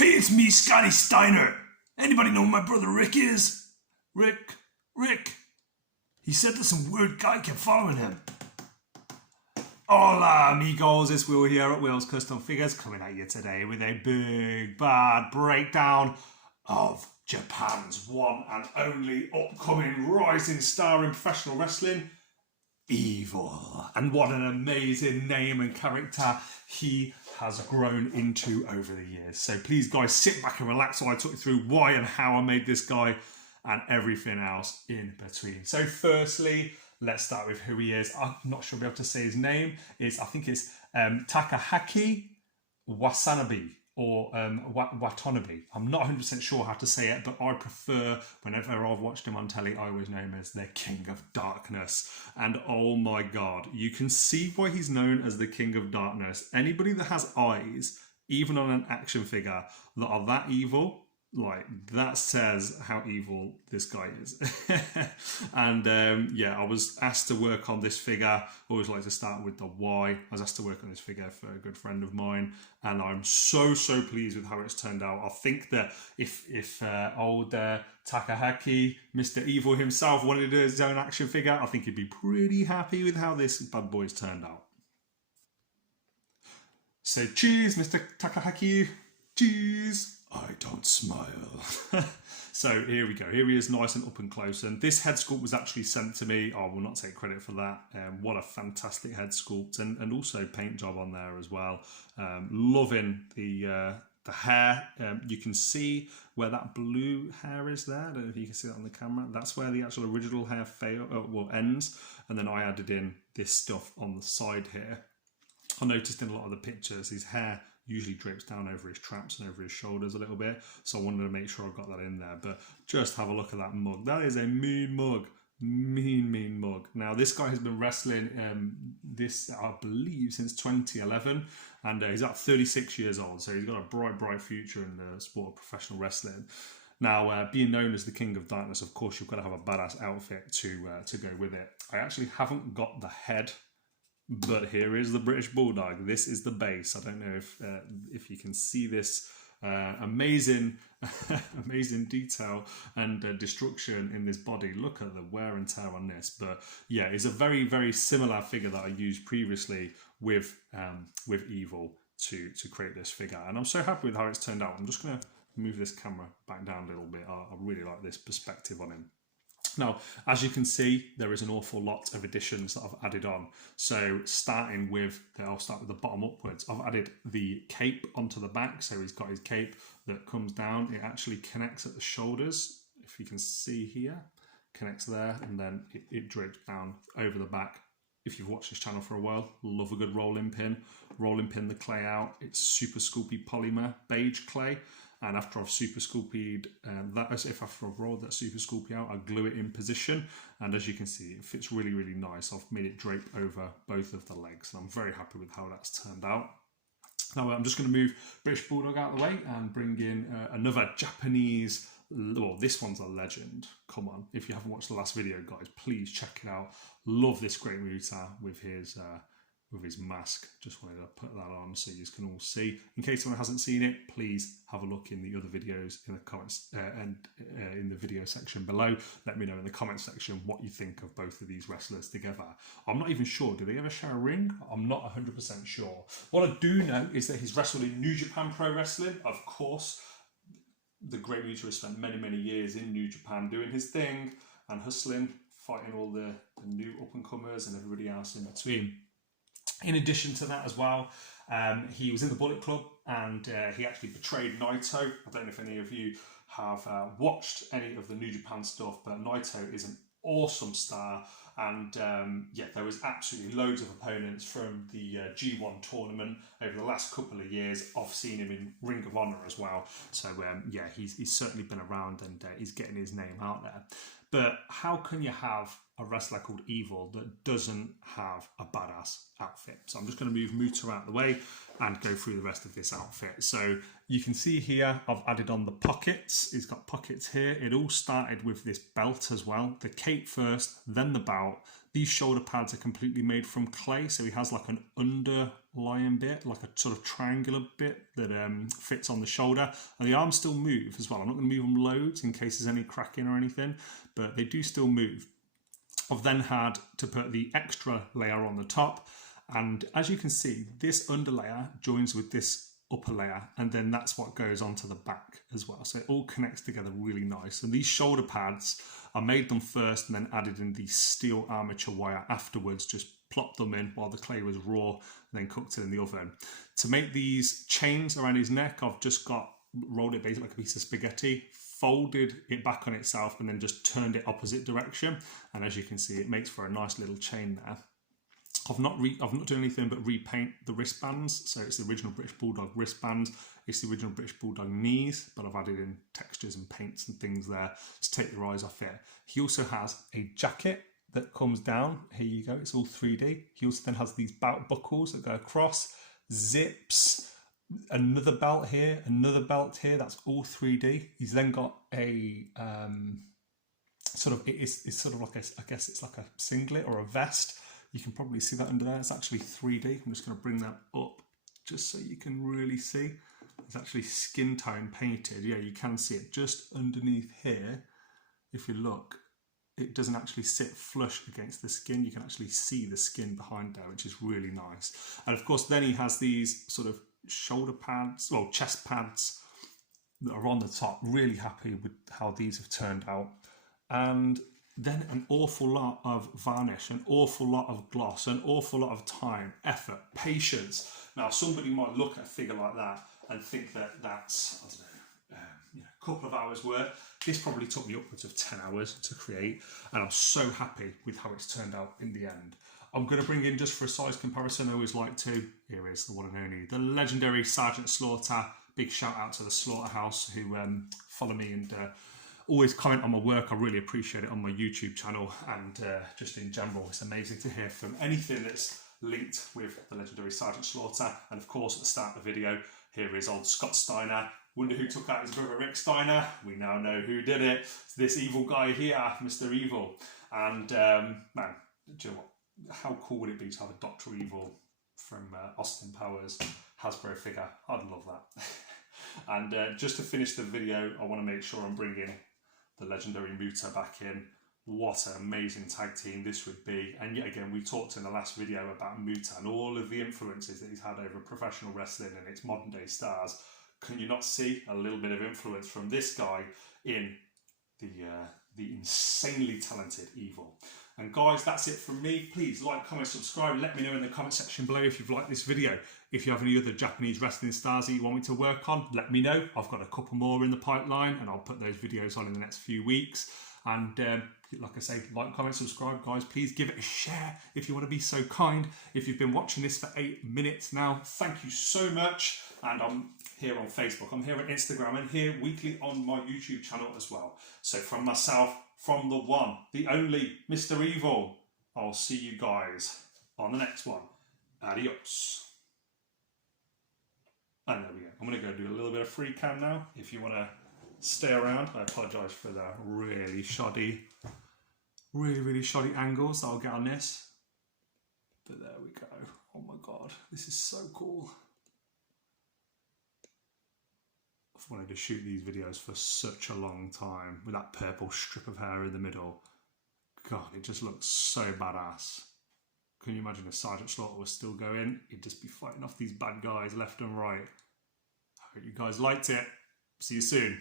Hey, it's me, Scotty Steiner. Anybody know who my brother Rick is? Rick. He said that some weird guy kept following him. Hola amigos, it's Will here at Will's Custom Figures, coming at you today with a big bad breakdown of Japan's one and only upcoming rising star in professional wrestling, Evil. And what an amazing name and character he has grown into over the years. So please guys, sit back and relax while I talk you through why and how I made this guy and everything else in between. So firstly, let's start with who he is. I'm not sure I'll be able to say his name. I think it's Takaaki Watanabe or Watanabe. I'm not 100% sure how to say it, but I prefer, whenever I've watched him on telly, I always know him as the King of Darkness. And oh my God, you can see why he's known as the King of Darkness. Anybody that has eyes, even on an action figure, that are that evil, like, that says how evil this guy is. And yeah, I was asked to work on this figure. Always like to start with the why. I was asked to work on this figure for a good friend of mine, and I'm so pleased with how it's turned out. I think that if old Takaaki, Mr. Evil himself, wanted to do his own action figure, I think he'd be pretty happy with how this bad boy's turned out. So cheers, Mr. Takaaki. Cheers. I don't smile. So here we go. Here he is, nice and up and close. And this head sculpt was actually sent to me. I will not take credit for that. What a fantastic head sculpt, and also paint job on there as well. Loving the hair. You can see where that blue hair is there. I don't know if you can see that on the camera. That's where the actual original hair ends. And then I added in this stuff on the side here. I noticed in a lot of the pictures, his hair usually drapes down over his traps and over his shoulders a little bit, so I wanted to make sure I got that in there. But just have a look at that mug. That is a mean mug. Mean mug. Now this guy has been wrestling this, I believe, since 2011, and he's at 36 years old, so he's got a bright future in the sport of professional wrestling. Now, being known as the King of Darkness, of course, you've got to have a badass outfit to go with it. I actually haven't got the head, but here is the British Bulldog. This is the base. I don't know if you can see this amazing detail and destruction in this body. Look at the wear and tear on this. But yeah, it's a very similar figure that I used previously with Evil to create this figure. And I'm so happy with how it's turned out. I'm just going to move this camera back down a little bit. I really like this perspective on him. Now, as you can see, there is an awful lot of additions that I've added on. So starting with, I'll start with the bottom upwards. I've added the cape onto the back. So he's got his cape that comes down. It actually connects at the shoulders. If you can see here, connects there, and then it drapes down over the back. If you've watched this channel for a while, love a good rolling pin. Rolling pin the clay out. It's super sculpey polymer beige clay. And after I've super sculpied after I've rolled that super sculpey out, I glue it in position. And as you can see, it fits really nice. I've made it drape over both of the legs, and I'm very happy with how that's turned out. Now I'm just going to move British Bulldog out of the way and bring in another Japanese. Well, this one's a legend. Come on, if you haven't watched the last video, guys, please check it out. Love this great Muta with his mask. Just wanted to put that on so you can all see. In case someone hasn't seen it, please have a look in the other videos in the comments and in the video section below. Let me know in the comment section what you think of both of these wrestlers together. I'm not even sure. Do they ever share a ring? I'm not 100% sure. What I do know is that he's wrestled in New Japan Pro Wrestling. Of course, the great Muta has spent many years in New Japan doing his thing and hustling, fighting all the new up-and-comers and everybody else in between. In addition to that as well, he was in the Bullet Club, and he actually betrayed Naito. I don't know if any of you have watched any of the New Japan stuff, but Naito is an awesome star. And yeah, there was absolutely loads of opponents from the G1 tournament over the last couple of years. I've seen him in Ring of Honor as well. So yeah, he's certainly been around, and he's getting his name out there. But how can you have a wrestler called Evil that doesn't have a badass outfit? So I'm just going to move Muta out of the way and go through the rest of this outfit. So you can see here, I've added on the pockets. He's got pockets here. It all started with this belt as well. The cape first, then the belt. These shoulder pads are completely made from clay. So he has like an under lion bit, like a sort of triangular bit that fits on the shoulder. And the arms still move as well. I'm not going to move them loads in case there's any cracking or anything, but they do still move. I've then had to put the extra layer on the top. And as you can see, this underlayer joins with this upper layer, and then that's what goes onto the back as well. So it all connects together really nice. And these shoulder pads, I made them first and then added in the steel armature wire afterwards, just plopped them in while the clay was raw and then cooked it in the oven. To make these chains around his neck, I've just rolled it basically like a piece of spaghetti, folded it back on itself and then just turned it opposite direction. And as you can see, it makes for a nice little chain there. I've not done anything but repaint the wristbands. So it's the original British Bulldog wristband. It's the original British Bulldog knees, but I've added in textures and paints and things there to take your eyes off it. He also has a jacket that comes down. Here you go. It's all 3D. He also then has these belt buckles that go across, zips, another belt here, another belt here. That's all 3D. He's then got a it's sort of like I guess it's like a singlet or a vest. You can probably see that under there. It's actually 3D. I'm just going to bring that up just so you can really see. It's actually skin tone painted. Yeah, you can see it just underneath here. If you look, it doesn't actually sit flush against the skin. You can actually see the skin behind there, which is really nice. And of course, then he has these sort of shoulder pads, well, chest pads that are on the top. Really happy with how these have turned out. And then an awful lot of varnish, an awful lot of gloss, an awful lot of time, effort, patience. Now, somebody might look at a figure like that and think that that's, I don't know, a couple of hours work. This probably took me upwards of 10 hours to create, and I'm so happy with how it's turned out in the end. I'm going to bring in, just for a size comparison, I always like to, here is the one and only, the legendary Sergeant Slaughter. Big shout out to the Slaughterhouse who follow me and always comment on my work. I really appreciate it on my YouTube channel, and just in general, it's amazing to hear from anything that's linked with the legendary Sergeant Slaughter. And of course, at the start of the video, here is old Scott Steiner. Wonder who took out his brother Rick Steiner? We now know who did it. It's this evil guy here, Mr. Evil. And man, do you know what? How cool would it be to have a Dr. Evil from Austin Powers Hasbro figure? I'd love that. And just to finish the video, I want to make sure I'm bringing the legendary Muta back in. What an amazing tag team this would be. And yet again, we talked in the last video about Muta and all of the influences that he's had over professional wrestling and its modern day stars. Can you not see a little bit of influence from this guy in the insanely talented Evil? And guys, that's it from me. Please like, comment, subscribe. Let me know in the comment section below if you've liked this video. If you have any other Japanese wrestling stars that you want me to work on, let me know. I've got a couple more in the pipeline and I'll put those videos on in the next few weeks. And like I say, like, comment, subscribe, guys. Please give it a share if you want to be so kind. If you've been watching this for 8 minutes now, thank you so much. And I'm here on Facebook, I'm here on Instagram, and here weekly on my YouTube channel as well. So from myself, from the one, the only Mr. Evil, I'll see you guys on the next one. Adios. And there we go. I'm going to go do a little bit of free cam now. If you want to stay around, I apologise for the really shoddy angles that I'll get on this. But there we go. Oh my God, this is so cool. I've wanted to shoot these videos for such a long time with that purple strip of hair in the middle. God, it just looks so badass. Can you imagine if Sergeant Slaughter was still going? He'd just be fighting off these bad guys left and right. I hope you guys liked it. See you soon.